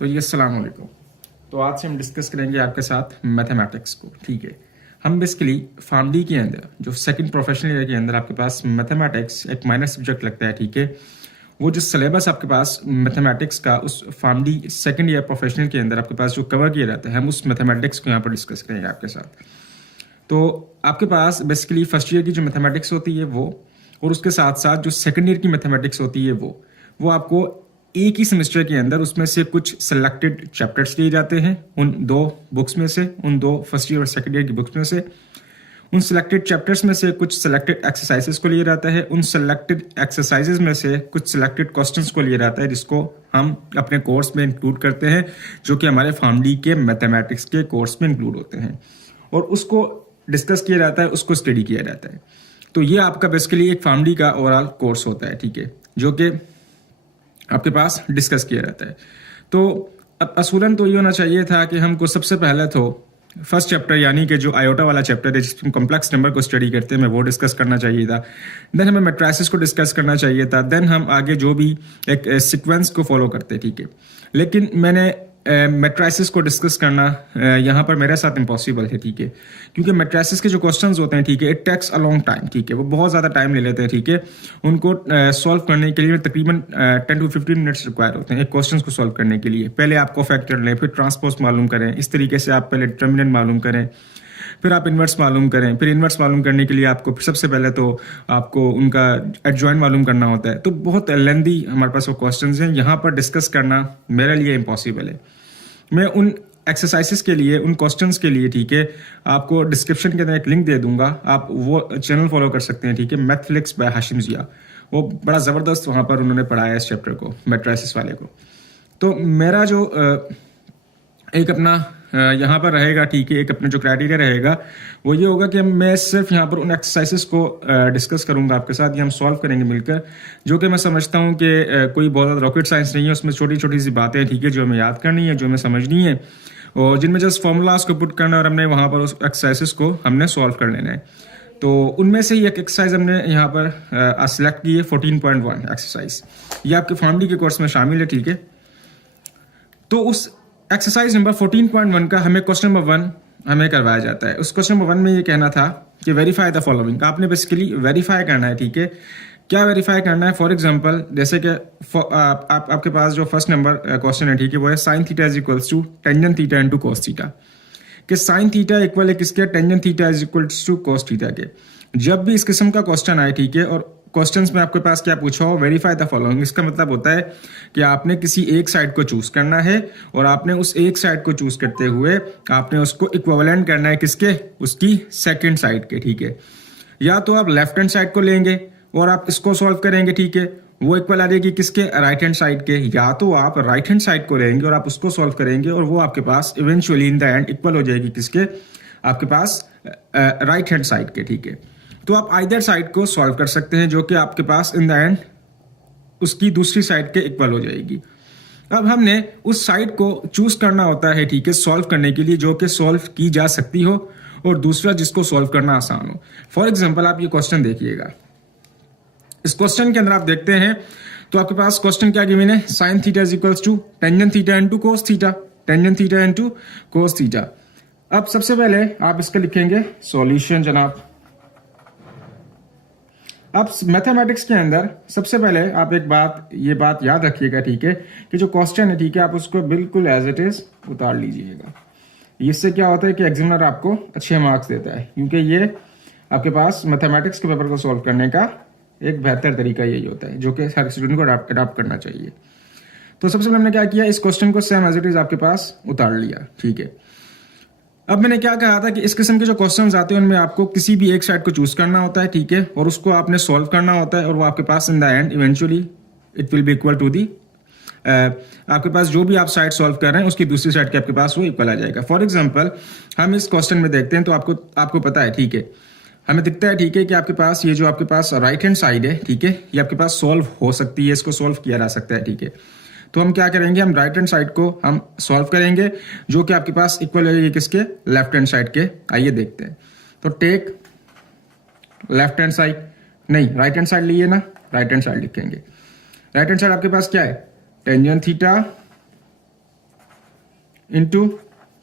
तो ये अस्सलाम वालेकुम। तो आज से हम डिस्कस करेंगे आपके साथ मैथमेटिक्स को। ठीक है, हम बेसिकली फार्मडी के अंदर जो सेकंड प्रोफेशनल ईयर के अंदर आपके पास मैथमेटिक्स एक माइनर सब्जेक्ट लगता है। ठीक है, वो जो सिलेबस आपके पास मैथमेटिक्स का उस फार्मडी सेकंड ईयर प्रोफेशनल के अंदर आपके पास जो कवर किया जाता है, हम उस मैथमेटिक्स को यहाँ पर डिस्कस करेंगे आपके साथ। तो आपके पास बेसिकली फर्स्ट ईयर की जो मैथमेटिक्स होती है वो, और उसके साथ साथ जो सेकंड ईयर की मैथमेटिक्स होती है वो आपको एक ही सेमेस्टर के अंदर उसमें से कुछ सिलेक्टेड चैप्टर्स लिए जाते हैं उन दो बुक्स में से, उन दो फर्स्ट ईयर और सेकंड ईयर की बुक्स में से। उन सिलेक्टेड चैप्टर्स में से कुछ सिलेक्टेड एक्सरसाइजेस को लिया जाता है, उन सिलेक्टेड एक्सरसाइजेस में से कुछ सिलेक्टेड क्वेश्चंस को लिया जाता है, जिसको हम अपने कोर्स में इंक्लूड करते हैं, जो कि हमारे फार्मडी के मैथमेटिक्स के कोर्स में इंक्लूड होते हैं, और उसको डिस्कस किया जाता है, उसको स्टडी किया जाता है। तो ये आपका बेसिकली एक फार्मडी का ओवरऑल कोर्स होता है। ठीक है, जो कि आपके पास डिस्कस किया जाता है। तो अब असूलन तो ये होना चाहिए था कि हमको सबसे पहले तो फर्स्ट चैप्टर यानी कि जो आयोटा वाला चैप्टर है जिसमें कॉम्प्लेक्स नंबर को स्टडी करते हैं, वो डिस्कस करना चाहिए था। देन हमें मैट्रिसेस को डिस्कस करना चाहिए था। देन हम आगे जो भी एक सीक्वेंस को फॉलो करते हैं। ठीक है, लेकिन मैंने मैट्रिसेस को डिस्कस करना यहाँ पर मेरे साथ इम्पॉसिबल है। ठीक है, क्योंकि मैट्रिसेस के जो क्वेश्चंस होते हैं, ठीक है, it takes a long time. ठीक है, वो बहुत ज़्यादा टाइम ले लेते हैं। ठीक है, उनको सॉल्व करने के लिए तकरीबन 10 to 15 मिनट्स रिक्वायर होते हैं एक क्वेश्चन को सॉल्व करने के लिए। पहले आपको फैक्टर लें, फिर ट्रांसपोज मालूम करें, इस तरीके से आप पहले डिटर्मिनेंट मालूम करें, फिर आप इन्वर्स मालूम करें, फिर इन्वर्स मालूम करने के लिए आपको सबसे पहले तो आपको उनका एडजॉइंट मालूम करना होता है। तो बहुत लेंदी हमारे पास वो क्वेश्चंस हैं, यहाँ पर डिस्कस करना मेरे लिए इम्पॉसिबल है। मैं उन एक्सरसाइजेस के लिए, उन क्वेश्चंस के लिए, ठीक है, आपको डिस्क्रिप्शन के अंदर एक लिंक दे दूंगा, आप वो चैनल फॉलो कर सकते हैं। ठीक है, मैथफ्लिक्स बाय हाशिम जिया, वो बड़ा ज़बरदस्त वहाँ पर उन्होंने पढ़ाया इस चैप्टर को, मैट्रिसेस वाले को। तो मेरा जो एक अपना यहाँ पर रहेगा, ठीक है, एक अपना जो क्राइटेरिया रहेगा वो ये होगा कि मैं सिर्फ यहाँ पर उन एक्सरसाइजेस को डिस्कस करूँगा आपके साथ, ये हम सॉल्व करेंगे मिलकर, जो कि मैं समझता हूँ कि कोई बहुत ज़्यादा रॉकेट साइंस नहीं है, उसमें छोटी छोटी सी बातें, ठीक है, जो हमें याद करनी है, जो हमें समझनी है, और जिनमें जस्ट फॉर्मूलाज को पुट करना है, और हमने वहाँ पर उस एक्सरसाइजेस को हमने सॉल्व कर लेना है। तो उनमें से ही एक एक्सरसाइज हमने यहाँ पर सिलेक्ट की है, 14.1 एक्सरसाइज, ये आपके फार्मडी के कोर्स में शामिल है। ठीक है, तो उस एक्सरसाइज नंबर 14.1 का हमें क्वेश्चन नंबर 1 हमें करवाया जाता है। उस क्वेश्चन नंबर 1 में ये कहना था कि वेरीफाई द फॉलोइंग, आपने बेसिकली वेरीफाई करना है। ठीक है, क्या वेरीफाई करना है? फॉर एग्जांपल, जैसे कि आपके पास जो फर्स्ट नंबर क्वेश्चन है, ठीक है, वो है sine theta is equal to tangent theta into cos theta, कि साइन थीटा इक्वल है किसके? Tangent theta is equal to cos theta के। जब भी इस किस्म का क्वेश्चन आए, ठीक है, और क्वेश्चंस में आपके पास क्या पूछा हो, वेरीफाई द फॉलोइंग, इसका मतलब होता है कि आपने किसी एक साइड को चूज करना है, और आपने उस एक साइड को चूज करते हुए आपने उसको इक्विवेलेंट करना है किसके? उसकी सेकंड साइड के। ठीक है, या तो आप लेफ्ट हैंड साइड को लेंगे और आप इसको सॉल्व करेंगे, ठीक है, वो इक्वल आ जाएगी किसके? राइट हैंड साइड के। या तो आप राइट हैंड साइड को लेंगे और आप उसको सॉल्व करेंगे, और वो आपके पास eventually in the end equal हो जाएगी किसके? आपके पास राइट हैंड साइड के। ठीक है, तो आप आइदर साइड को सॉल्व कर सकते हैं, जो कि आपके पास इन द एंड उसकी दूसरी साइड के इक्वल हो जाएगी। अब हमने उस साइड को चूज करना होता है, ठीक है, सॉल्व करने के लिए, जो कि सॉल्व की जा सकती हो, और दूसरा जिसको सॉल्व करना आसान हो। फॉर एग्जाम्पल, आप ये क्वेश्चन देखिएगा, इस क्वेश्चन के अंदर आप देखते हैं तो आपके पास क्वेश्चन क्या गिवन है? Sine theta is equal to tangent theta into cos theta, tangent theta into cos theta. अब सबसे पहले आप इसका लिखेंगे सॉल्यूशन जनाब। अब मैथमेटिक्स के अंदर सबसे पहले आप ये बात याद रखिएगा, ठीक है, कि जो क्वेश्चन है, ठीक है, आप उसको बिल्कुल एज इट इज उतार लीजिएगा। इससे क्या होता है कि एग्जामिनर आपको अच्छे मार्क्स देता है, क्योंकि ये आपके पास मैथमेटिक्स के पेपर को सॉल्व करने का एक बेहतर तरीका यही होता है, जो कि हर स्टूडेंट को अडॉप्ट करना चाहिए। तो सबसे पहले हमने क्या किया, इस क्वेश्चन को सेम एज इट इज आपके पास उतार लिया। ठीक है, अब मैंने क्या कहा था कि इस किस्म के जो क्वेश्चंस आते हैं उनमें आपको किसी भी एक साइड को चूज करना होता है, ठीक है, और उसको आपने सॉल्व करना होता है, और वो आपके पास in the end eventually it will be equal to the, आपके पास जो भी आप साइड सॉल्व कर रहे हैं उसकी दूसरी साइड के आपके पास वो इक्वल आ जाएगा। फॉर एग्जाम्पल, हम इस क्वेश्चन में देखते हैं तो आपको पता है, ठीक है, हमें दिखता है, ठीक है, कि आपके पास ये जो आपके पास राइट हैंड साइड है, ठीक है, ये आपके पास सॉल्व हो सकती है, इसको सॉल्व किया जा सकता है। ठीक है, तो हम क्या करेंगे, हम राइट हैंड साइड को हम सॉल्व करेंगे, जो कि आपके पास इक्वल हो जाएगी किसके? लेफ्ट हैंड साइड के। आइए देखते हैं, तो टेक लेफ्ट हैंड साइड, नहीं राइट हैंड साइड लिए ना, राइट हैंड साइड लिखेंगे। राइट हैंड साइड आपके पास क्या है? Tangent theta into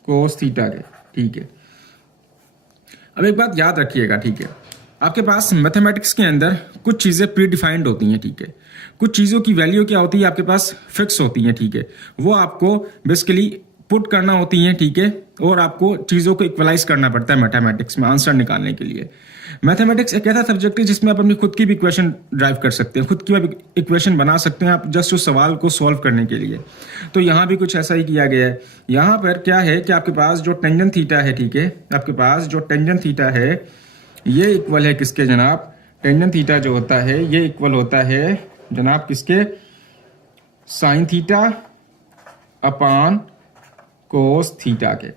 cos theta के, ठीक है। अब एक बात याद रखिएगा, ठीक है, आपके पास मैथमेटिक्स के अंदर कुछ चीज़ें प्री डिफाइंड होती हैं, ठीक है। कुछ चीज़ों की वैल्यू क्या होती है आपके पास, फिक्स होती हैं, ठीक है। वो आपको बेसिकली पुट करना होती हैं, ठीक है, और आपको चीज़ों को इक्वलाइज करना पड़ता है मैथमेटिक्स में आंसर निकालने के लिए। मैथमेटिक्स एक ऐसा सब्जेक्ट है जिसमें आप अपनी खुद की भी इक्वेशन ड्राइव कर सकते हैं, खुद की भी इक्वेशन बना सकते हैं आप जस्ट उस सवाल को सॉल्व करने के लिए। तो यहाँ भी कुछ ऐसा ही किया गया है। यहाँ पर क्या है कि आपके पास जो टेंजेंट थीटा है, ठीक है, आपके पास जो टेंजेंट थीटा है ये इक्वल है किसके जनाब, टेंजेंट थीटा जो होता है ये इक्वल होता है जनाब किसके, sine theta upon cos theta के।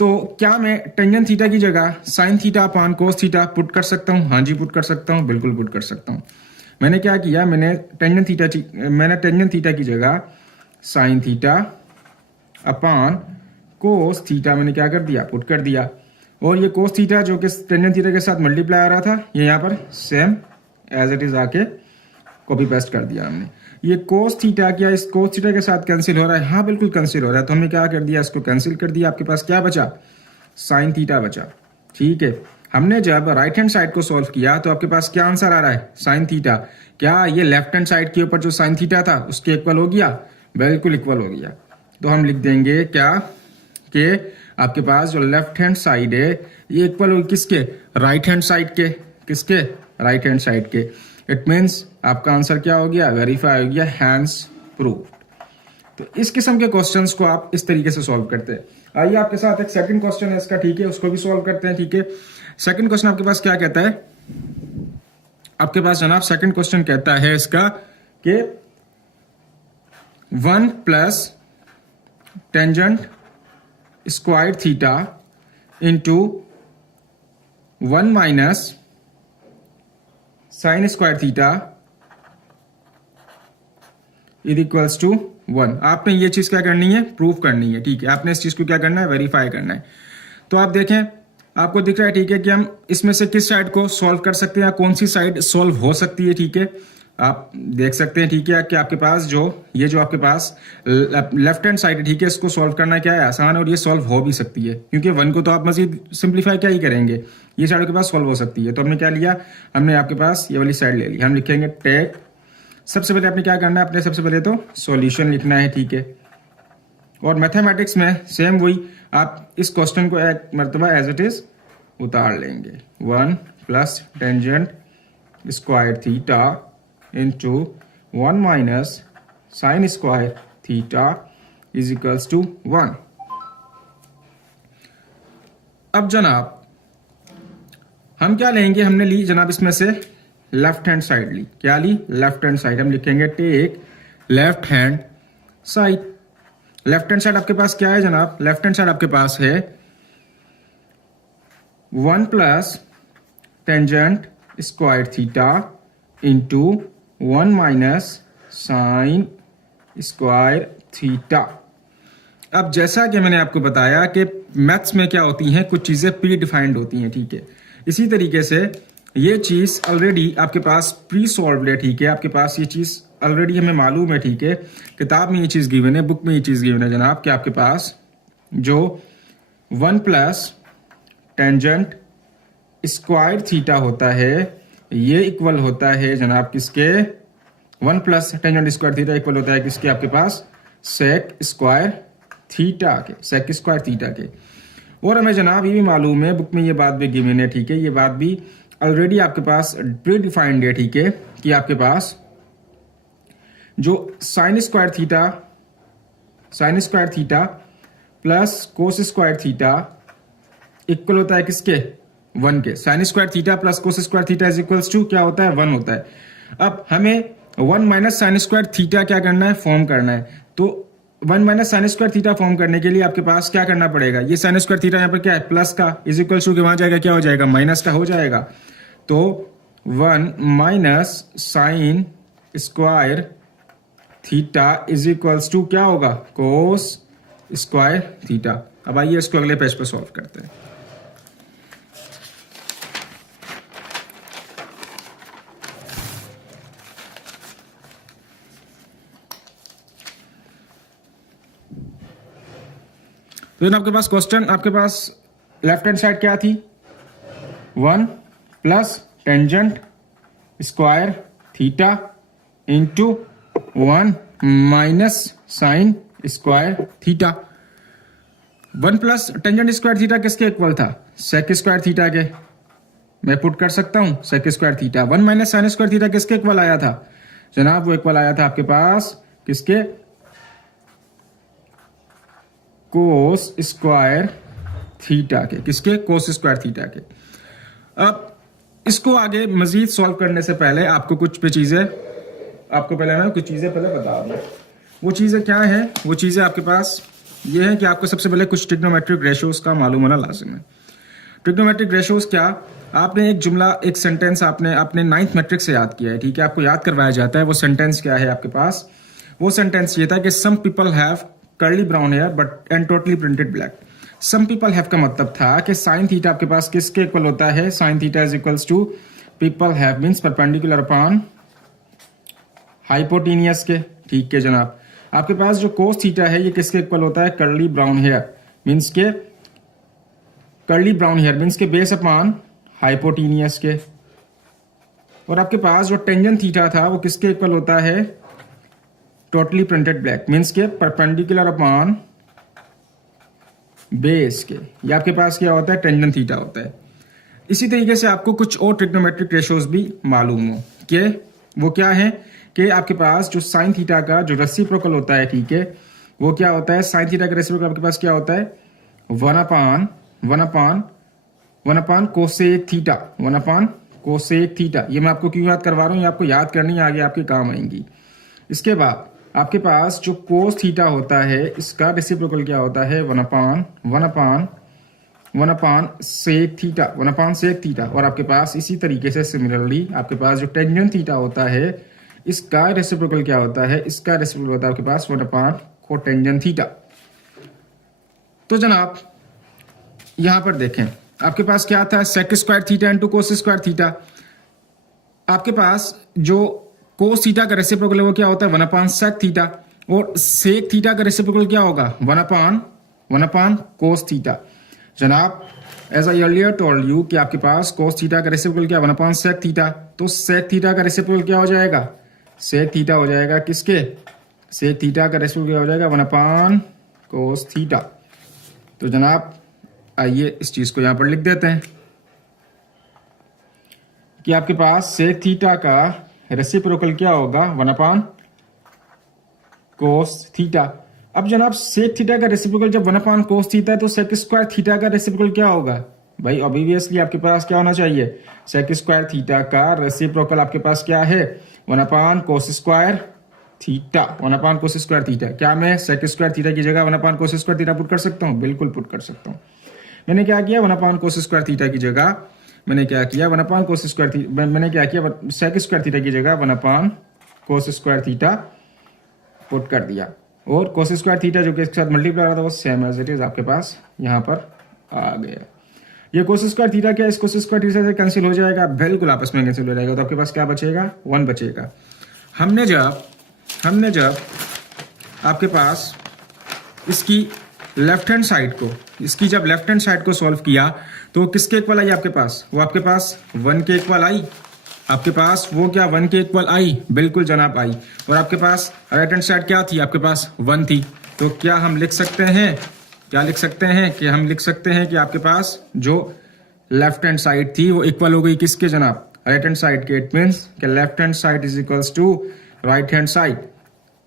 तो क्या मैं टेंजेंट थीटा की जगह sine theta upon cos theta put कर सकता हूं? हाँ जी पुट कर सकता हूं, बिल्कुल पुट कर सकता हूं। मैंने क्या किया, मैंने टेंजेंट थीटा की जगह sine theta upon cos theta मैंने क्या कर दिया, पुट कर दिया। और ये कोस थीटा जो कि टेंजेंट थीटा के साथ मल्टीप्लाई आ रहा था, ये यहाँ पर सेम एज इट इज आके कॉपी पेस्ट कर दिया हमने। ये कोस थीटा क्या इस कोस थीटा के साथ कैंसिल हो रहा है? हाँ बिल्कुल कैंसिल हो रहा है। तो हमने क्या कर दिया, इसको कैंसिल कर दिया। आपके पास क्या बचा, साइन थीटा बचा, ठीक है। हमने जब राइट हैंड साइड को सॉल्व किया तो आपके पास क्या आंसर आ रहा है, साइन थीटा। क्या ये लेफ्ट हैंड साइड के ऊपर जो साइन थीटा था उसके इक्वल हो गया? बिल्कुल इक्वल हो गया। तो हम लिख देंगे क्या कि आपके पास जो लेफ्ट हैंड साइड है ये इक्वल होगी किसके, राइट हैंड साइड के। किसके, राइट हैंड साइड के। इट मीन्स आपका आंसर क्या हो गया, वेरीफाई हो गया, हैंस प्रूव्ड। तो इस किस्म के क्वेश्चंस को आप इस तरीके से सॉल्व करते हैं। आइए आपके साथ एक सेकंड क्वेश्चन है इसका, ठीक है, उसको भी सॉल्व करते हैं, ठीक है। सेकंड क्वेश्चन आपके पास क्या कहता है, आपके पास जनाब सेकंड क्वेश्चन कहता है इसका कि 1 plus tangent square theta into 1 minus sine square theta is equals to 1। आपने ये चीज क्या करनी है, प्रूव करनी है, ठीक है। आपने इस चीज को क्या करना है, वेरीफाई करना है। तो आप देखें, आपको दिख रहा है, ठीक है, कि हम इसमें से किस साइड को सॉल्व कर सकते हैं, कौन सी साइड सॉल्व हो सकती है, ठीक है। आप देख सकते हैं, ठीक है, कि आपके पास जो ये जो आपके पास लेफ्ट हैंड साइड है, ठीक है, इसको सॉल्व करना क्या है, आसान, और ये सॉल्व हो भी सकती है क्योंकि 1 को तो आप मजीद सिंप्लीफाई क्या ही करेंगे, ये साइड के पास सॉल्व हो सकती है। तो हमने क्या लिया, हमने आपके पास ये वाली साइड ले ली। हम लिखेंगे टेक, सबसे पहले आपने क्या करना है, अपने सबसे पहले तो सॉल्यूशन लिखना है, ठीक है। और मैथमेटिक्स में सेम वही, आप इस क्वेश्चन को एक मरतबा एज इट इज उतार लेंगे। 1 plus tangent square theta into 1 minus sine square theta is equals to 1। अब जनाब हम क्या लेंगे, हमने ली जनाब इसमें से लेफ्ट हैंड साइड ली। क्या ली, लेफ्ट हैंड साइड। हम लिखेंगे take left hand side. Left hand side आपके पास क्या है जनाब, लेफ्ट हैंड साइड आपके पास है 1 plus tangent square theta into 1 minus sine square theta. अब जैसा कि मैंने आपको बताया कि मैथ्स में क्या होती हैं, कुछ चीजें प्री डिफाइंड होती हैं, ठीक है। इसी तरीके से ये चीज ऑलरेडी आपके पास प्री सॉल्व्ड है, ठीक है। आपके पास ये चीज ऑलरेडी हमें मालूम है, ठीक है। किताब में ये चीज गिवन है, बुक में ये चीज गिवन है जनाब, कि आपके पास जो 1 प्लस टेंजेंट स्क्वायर थीटा होता है ये इक्वल होता है जनाब किसके, 1 plus tangent square theta equal होता है किसके, आपके पास सेक स्क्वायर थीटा के, सेक स्क्वायर थीटा के। और हमें जनाब ये भी मालूम है, बुक में ये बात भी गिवन है, ठीक है। ये बात भी ऑलरेडी आपके पास प्री डिफाइंड है, ठीक है, कि आपके पास जो sine square theta plus cos square theta equal होता है किसके, 1 के। Sine square theta plus cos square theta is equals to क्या होता है, 1 होता है। अब हमें 1 माइनस साइन स्क्वायर थीटा क्या करना है, फॉर्म करना है। तो 1 minus sine square theta form करने के लिए आपके पास क्या करना पड़ेगा, ये साइन स्क्वायर थीटा यहाँ पर क्या है, प्लस का, इज इक्वल टू वहां जाएगा क्या हो जाएगा, माइनस का हो जाएगा। तो 1 minus sine square theta is equals to क्या होगा, कोस स्क्वायर थीटा। अब आइए इसको अगले पेज पर सॉल्व करते हैं। तो आपके पास क्वेश्चन, आपके पास लेफ्ट हैंड साइड क्या थी, 1 plus tangent square theta into 1 minus sine square theta. 1 plus tangent square theta किसके इक्वल था, सेक स्क्वायर थीटा के। मैं पुट कर सकता हूं sec square theta. 1 minus sine square theta किसके इक्वल आया था जनाब, वो इक्वल आया था आपके पास किसके, कोस स्क्वायर थीटा के। किसके, कोस स्क्वायर थीटा के। अब इसको आगे मजीद सॉल्व करने से पहले आपको कुछ चीजें, आपको पहले मैं कुछ चीजें पहले बता दूं। वो चीजें क्या है, वो चीजें आपके पास ये है कि आपको सबसे पहले कुछ ट्रिग्नोमेट्रिक रेशियोज का मालूम होना लाजिम है। ट्रिग्नोमेट्रिक रेशियोज क्या, आपने एक जुमला, एक सेंटेंस आपने 9th मैट्रिक से याद किया है, ठीक है, आपको याद करवाया जाता है। वो सेंटेंस क्या है आपके पास, वो सेंटेंस ये था कि some people have curly brown hair but and totally printed black. Some people have का मतलब था कि साइन थीटा आपके पास किसके इक्वल होता है, sine theta is equals to people have means perpendicular upon hypotenuse के, ठीक है जनाब। आपके पास जो कोस थीटा है ये किसके इक्वल होता है, कर्ली ब्राउन हेयर मींस के, कर्ली ब्राउन हेयर मींस के बेस अपॉन हाइपोटेनियस के। और आपके पास जो टेंजेंट थीटा था वो किसके इक्वल होता है, टोटली प्रिंटेड ब्लैक मींस के परपेंडिकुलर अपॉन बेस के। ये आपके पास क्या होता है, टेंजेंट थीटा होता है। इसी तरीके से आपको कुछ और ट्रिग्नोमेट्रिक रेशियोज भी मालूम हो कि वो क्या है, कि आपके पास जो साइन थीटा का जो रेसिप्रोकल होता है, ठीक है, वो क्या होता है, साइन थीटा का रेसिप्रोकल आपके पास क्या होता है, 1 अपान कोसेक थीटा, 1 अपान कोसेक थीटा। ये मैं आपको क्यों याद करवा रहा हूँ, ये आपको याद करनी आगे आपके काम आएंगी। इसके बाद आपके पास जो कोस थीटा होता है इसका रेसिप्रोकल क्या होता है, 1 अपान सेक थीटा, 1 अपान सेक थीटा। और आपके पास इसी तरीके से सिमिलरली आपके पास जो टेंजेंट थीटा होता है इसका रेसिप्रोकल क्या होता है, इसका रेसिप्रोकल होता है आपके पास 1 अपान कोटेंजेंट थीटा। तो जनाब यहां पर देखें, आपके पास क्या था, sec square theta into cos square theta. आपके पास जो कोस थीटा का रेसिप्रोकल है वो क्या होता है, 1 अपान सेक थीटा। और सेक थीटा का रेसिप्रोकल क्या होगा, 1 अपान कोस थीटा। जनाब as I earlier told you कि आपके पास कोस थीटा का रेसिप्रोकल क्या, 1 अपान सेक थीटा। तो सेक थीटा का रेसिप्रोकल क्या हो जाएगा, सेक थीटा हो जाएगा किसके, सेक थीटा का रेसिप्रोकल क्या हो जाएगा, 1 अपान कोस थीटा। तो जनाब आइए इस चीज को यहां पर लिख देते हैं कि आपके पास सेक थीटा का रेसिप्रोकल क्या होगा, 1 अपान कोस थीटा। अब जनाब सेक थीटा का रेसिप्रोकल जब 1 अपान कोस थीटा है तो सेक स्क्वायर थीटा का रेसिप्रोकल क्या होगा, भाई ऑब्वियसली आपके पास क्या होना चाहिए, सेक स्क्वायर थीटा का रेसिप्रोकल आपके पास क्या है, 1 अपान कोस स्क्वायर थीटा, 1 अपान कोस स्क्वायर थीटा। क्या मैं सेक स्क्वायर थीटा की जगह 1 अपान कोस स्क्वायर थीटा पुट कर सकता हूं, बिल्कुल पुट कर सकता हूं। मैंने क्या किया, 1 अपान कोस स्क्वायर थीटा की जगह मैंने क्या किया, 1 अपान कोस स्क्वायर थीटा, मैंने क्या किया, सेक स्क्वायर थीटा की जगह 1 अपान कोस स्क्वायर थीटा पुट कर दिया। और कोस स्क्वायर थीटा जो कि इसके साथ मल्टीप्लाई हो रहा था वो सेम एज इट इज आपके पास यहाँ पर आ गया। ये कोस स्क्वायर थीटा क्या, इस कोस स्क्वायर थीटा से कैंसिल हो जाएगा, बिल्कुल आपस में कैंसिल हो जाएगा। तो आपके पास क्या बचेगा, 1 बचेगा। हमने जब आपके पास इसकी लेफ्ट हैंड साइड को, इसकी जब लेफ्ट हैंड साइड को सॉल्व किया तो किसके इक्वल आई आपके पास, वो आपके पास 1 के इक्वल आई। आपके पास वो क्या 1 के इक्वल आई, बिल्कुल जनाब आई। और आपके पास राइट हैंड साइड क्या थी, आपके पास 1 थी। तो क्या हम लिख सकते हैं, क्या लिख सकते हैं कि हम लिख सकते हैं कि आपके पास जो लेफ्ट हैंड साइड थी वो इक्वल हो गई किसके जनाब, राइट हैंड साइड के। इट मीन्स कि left hand side is equals to right hand side.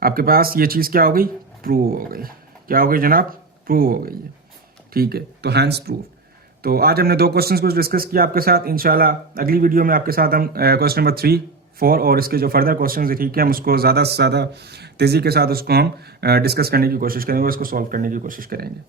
आपके पास ये चीज क्या हो गई, प्रूव हो गई। क्या हो गई जनाब, प्रूव हो गई है, ठीक है। तो हैंस प्रूव। तो आज हमने 2 क्वेश्चंस को डिस्कस किया आपके साथ। इंशाल्लाह अगली वीडियो में आपके साथ हम क्वेश्चन नंबर 3, 4 और इसके जो फर्दर क्वेश्चंस है, ठीक है, हम उसको ज़्यादा से ज़्यादा तेज़ी के साथ उसको हम डिस्कस करने की कोशिश करेंगे, उसको सॉल्व करने की कोशिश करेंगे।